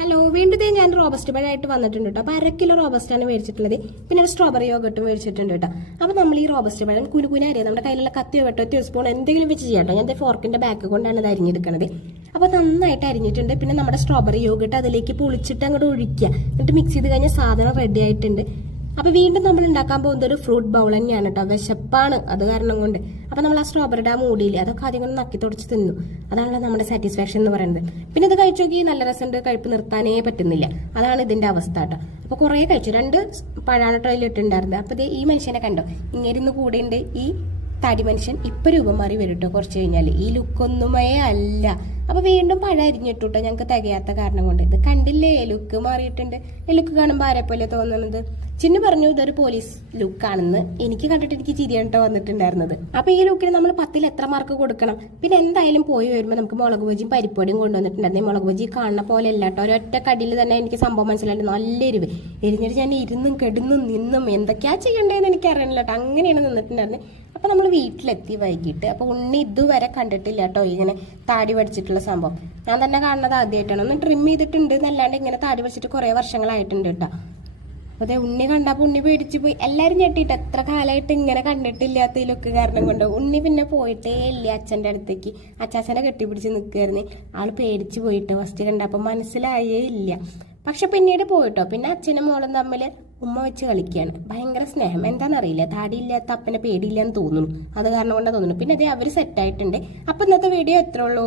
Hello, വീണ്ടും ഞാൻ robust പഴമായിട്ട് വന്നിട്ടുണ്ട് കേട്ടോ. അപ്പോൾ 1/2 കിലോ റോബസ്റ്റാണ് മേടിച്ചിട്ടുള്ളത്. പിന്നെ ഒരു സ്ട്രോബെറി യോഗട്ടും മേടിച്ചിട്ടുണ്ട് കേട്ടോ. അപ്പോൾ നമ്മൾ ഈ റോബസ്റ്റ് പഴം കുനുകുന അറിയാം, നമ്മുടെ കയ്യിലുള്ള കത്തിയോ വെട്ടോ സ്പൂൺ എന്തെങ്കിലും വെച്ച് ചെയ്യാം കേട്ടോ. ഞാൻ ഫോർക്കിന്റെ ബാക്ക് കൊണ്ടാണ് ഇത് അരിഞ്ഞെടുക്കുന്നത്. അപ്പോൾ നന്നായിട്ട് അരിഞ്ഞിട്ടുണ്ട്. പിന്നെ നമ്മുടെ സ്ട്രോബെറി യോഗട്ട് അതിലേക്ക് പൊളിച്ചിട്ട് അങ്ങോട്ട് ഒഴിക്കുക. എന്നിട്ട് മിക്സ് ചെയ്ത് കഴിഞ്ഞാൽ സാധനം റെഡി ആയിട്ടുണ്ട്. അപ്പോൾ വീണ്ടും നമ്മൾ ഉണ്ടാക്കാൻ പോകുന്നത് ഒരു ഫ്രൂട്ട് ബൗൾ തന്നെയാണ് കേട്ടോ. വിശപ്പാണ് അത് കാരണം കൊണ്ട്. അപ്പോൾ നമ്മൾ ആ സ്ട്രോബെറിയുടെ ആ മൂടിയില്ലേ, അതൊക്കെ ആദ്യം കൊണ്ട് നക്കി തുടച്ച് തിന്നു. അതാണല്ലോ നമ്മുടെ സാറ്റിസ്ഫാക്ഷൻ എന്ന് പറയുന്നത്. പിന്നെ ഇത് കഴിച്ചു നോക്കി നല്ല രസമുണ്ട്, കഴിപ്പ് നിർത്താനേ പറ്റുന്നില്ല. അതാണ് ഇതിന്റെ അവസ്ഥ കേട്ടോ. അപ്പോൾ കുറേ കഴിച്ചു. 2 പഴാണ് ടോയിലിട്ടുണ്ടായിരുന്നത്. അപ്പോൾ ഈ മനുഷ്യനെ കണ്ടോ, ഇങ്ങനെ കൂടെ ഉണ്ട് ഈ തടി മനുഷ്യൻ. ഇപ്പൊ രൂപം മാറി വരും കേട്ടോ കുറച്ച് കഴിഞ്ഞാൽ. ഈ ലുക്കൊന്നുമേ അല്ല. അപ്പൊ വീണ്ടും പഴം അരിഞ്ഞിട്ടു കേട്ടോ, ഞങ്ങൾക്ക് തികയാത്ത കാരണം കൊണ്ട്. ഇത് കണ്ടില്ലേ, ലുക്ക് മാറിയിട്ടുണ്ട്. ഈ ലുക്ക് കാണുമ്പോൾ ആരെ പോലെ തോന്നുന്നത്? ചിന്നു പറഞ്ഞു ഇതൊരു പോലീസ് ലുക്കാണെന്ന്. എനിക്ക് കണ്ടിട്ട് എനിക്ക് ചിരിയാണ് കേട്ടോ വന്നിട്ടുണ്ടായിരുന്നത്. അപ്പൊ ഈ ലുക്കിന് നമ്മൾ 10ൽ എത്ര മാർക്ക് കൊടുക്കണം? പിന്നെ എന്തായാലും പോയി വരുമ്പോൾ നമുക്ക് മുളക് ബജിയും പരിപ്പൊടിയും കൊണ്ടുവന്നിട്ടുണ്ടായിരുന്നു. മുളക് ബജി കാണുന്ന പോലെ അല്ല കേട്ടോ. ഒരൊറ്റ കടിയിൽ തന്നെ എനിക്ക് സംഭവം മനസ്സിലായിട്ട് നല്ല എരിവ്. എരിഞ്ഞിട്ട് ഞാൻ ഇരുന്നും കെടുന്നും നിന്നും എന്തൊക്കെയാ ചെയ്യണ്ടേന്ന് എനിക്ക് അറിയണില്ല കേട്ടോ. അങ്ങനെയാണ് നിന്നിട്ടുണ്ടായിരുന്നത്. അപ്പൊ നമ്മൾ വീട്ടിലെത്തി വൈകിട്ട്. അപ്പൊ ഉണ്ണി ഇതുവരെ കണ്ടിട്ടില്ല കേട്ടോ ഇങ്ങനെ താടി പഠിച്ചിട്ടുള്ള സംഭവം. ഞാൻ തന്നെ കാണുന്നത് ആദ്യമായിട്ടാണ്. ഒന്ന് ട്രിം ചെയ്തിട്ടുണ്ട് എന്നല്ലാണ്ട് ഇങ്ങനെ താടി പഠിച്ചിട്ട് കുറെ വർഷങ്ങളായിട്ടുണ്ട് കേട്ടോ. അതെ, ഉണ്ണി കണ്ടപ്പോ ഉണ്ണി പേടിച്ചു പോയി. എല്ലാരും ഞെട്ടിട്ട് എത്ര കാലമായിട്ട് ഇങ്ങനെ കണ്ടിട്ടില്ലാത്ത ഈ ലുക്ക് കാരണം കൊണ്ട്. ഉണ്ണി പിന്നെ പോയിട്ടേ ഇല്ല അച്ഛന്റെ അടുത്തേക്ക്. അച്ചാച്ചനെ കെട്ടിപ്പിടിച്ച് നിൽക്കുകയായിരുന്നു. ആള് പേടിച്ചു പോയിട്ട് ഫസ്റ്റ് കണ്ടപ്പോ മനസ്സിലായേ ഇല്ല. പക്ഷെ പിന്നീട് പോയിട്ടോ. പിന്നെ അച്ഛനും മോളും തമ്മിൽ ഉമ്മ വെച്ച് കളിക്കുകയാണ്. ഭയങ്കര സ്നേഹം. എന്താണെന്നറിയില്ല, താടിയില്ലാത്ത അപ്പനെ പേടിയില്ലെന്ന് തോന്നുന്നു. അത് കാരണം കൊണ്ടാണ് തോന്നുന്നു. പിന്നെ അതേ അവര് സെറ്റായിട്ടുണ്ട്. അപ്പൊ ഇന്നത്തെ വീഡിയോ എത്ര ഉള്ളൂ.